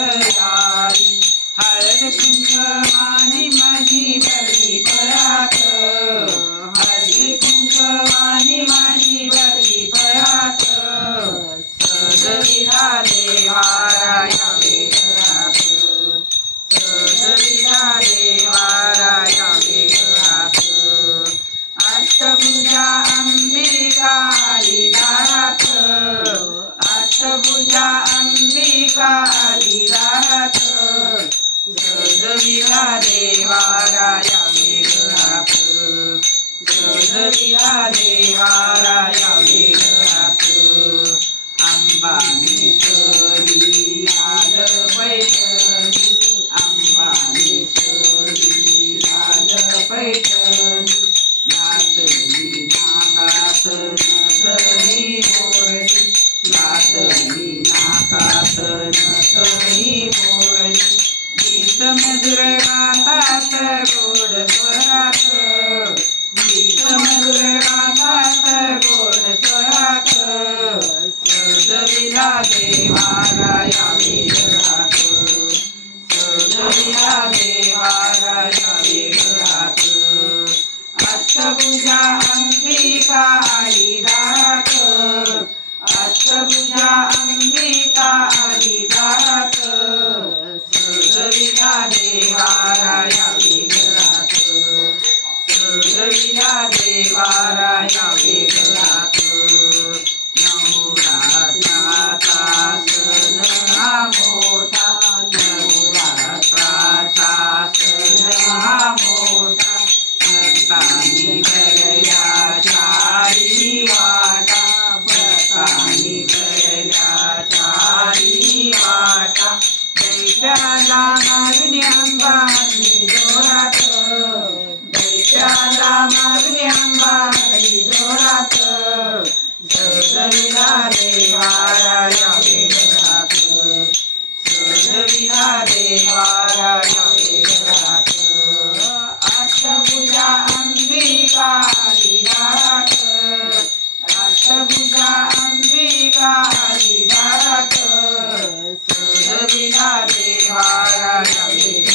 तयारी हळद कुंकवानी माझी सजविला देवाराया वेगळात सजविला देवाराया वेगळात अष्टभुजा अंबिका दारात अष्टभुजा अंबिका दारात सजविला देवाराया वेगळात सजविला देवाराया वेगळात गीत गातात गोड स्वरात सजविला देवाराया वेगळात सजविला देवाराया वेगळात अष्टभुजा अंबिका दारात अष्टभुजा अंबिका दारात सजविला देवा दैत्याला मारुनी अंबाई जोरात. दैत्याला मारुनी अंबाई जोरात. सजविला देवाराया वेगळात. सजविला देवाराया वेगळात. अष्टभुजा अंबिका लिलात अष्टभुजा अंबिका लिलात सजविला Paragami.